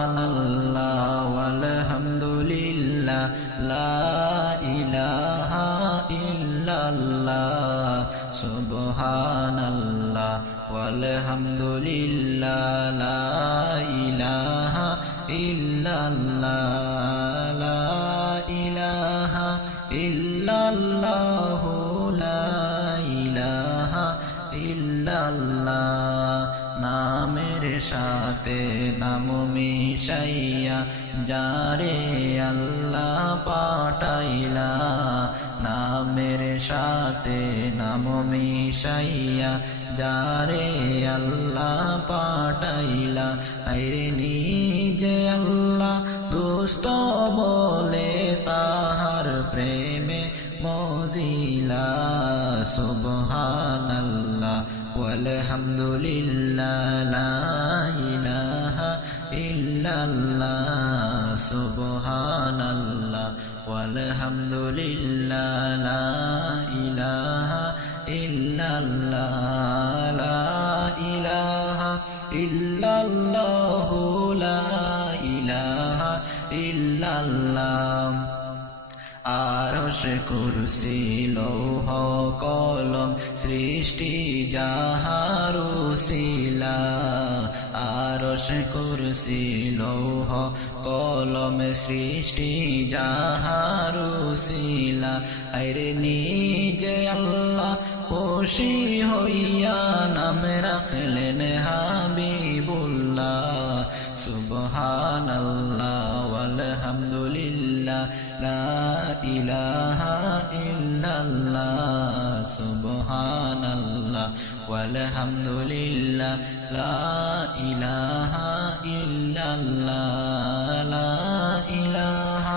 সুবহানাল্লাহ ওয়ালহামদুলিল্লাহ লা ইলাহা ইল্লাল্লাহ সুবহানাল্লাহ ওয়ালহামদুলিল্লাহ লা ইলাহা ইল্লাল্লাহ লা ইলাহা ইল্লাল্লাহ লা ইলাহা ইল্লাল্লাহ নামের সাথে নাম মিশাইয়া যারে আল্লাহ পাঠাইলা নামের সাথে নাম মিশাইয়া যারে আল্লাহ পাঠাইলা আইরে নিজে আল্লাহ দোস্ত বলে তাহার প্রেমে মজিলা সুবহানাল্লাহ ওয়ালহামদুলিল্লাহ লা ইলাহা ইল্লাল্লাহ সুবহানাল্লাহ ওয়ালহামদুলিল্লাহ লা ইলাহা ইল্লাল্লাহ লা ইলাহা ইল্লাল্লাহ লা ইলাহা ইল্লাল্লাহ আরশ কুরসি লৌহ কলম সৃষ্টি যাহার উসিলা আরশ কুরসি লৌহ কলম সৃষ্টি যাহার উসিলা আইরে নিজে আল্লাহ খুশি হইয়া নাম রাখলেন হাবিবুল্লাহ সুবহানাল্লাহ ওয়ালহামদুলিল্লাহ লা ইলাহা ইল্লাল্লাহ সুবহানাল্লাহ ওয়ালহামদুলিল্লাহ লা ইলাহা ইল্লাল্লাহ লা ইলাহা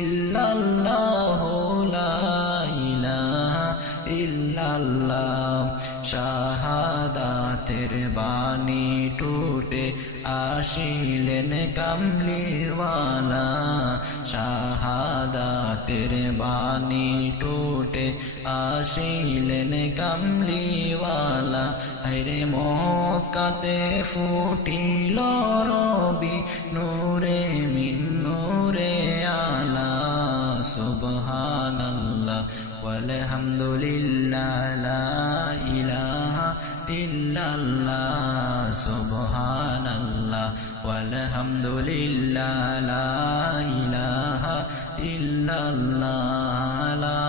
ইল্লাল্লাহ লা ইলাহা ইল্লাল্লাহ শাহাদাতের বাণী টুটে আসিলেন কামলিওয়ালা শাহাদাতের বাণী টুটে আসিলেন কামলিওয়ালা আরে মক্কাতে ফুটিল রবি নূরে মিন নূরে আলা সুবহানাল্লাহ ওয়ালহামদুলিল্লাহ লা ইলাহা ইল্লাল্লাহ সুবহানাল্লাহ ওয়ালহামদুলিল্লাহ লা ইলাহা ইল্লাল্লাহ লা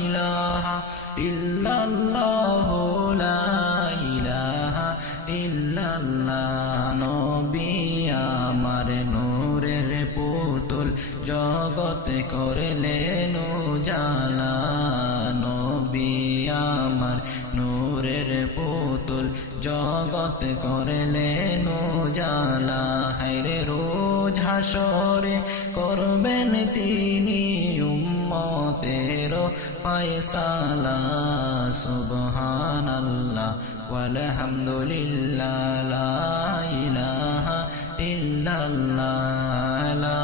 ইলাহা ইল্লাল্লাহ লা ইলাহা ইল্লাল্লাহ নবী আমার নূরের পুতুল জগত করলেন উজালা নবী আমার নূরের পুতুল জগত করলেন উজালা হায়রে রোজ হাসরে করবেন তিনি উম্মতের ফয়সালা সুবহানাল্লাহ ওয়ালহামদুলিল্লাহ লা ইলাহা ইল্লাল্লাহ লা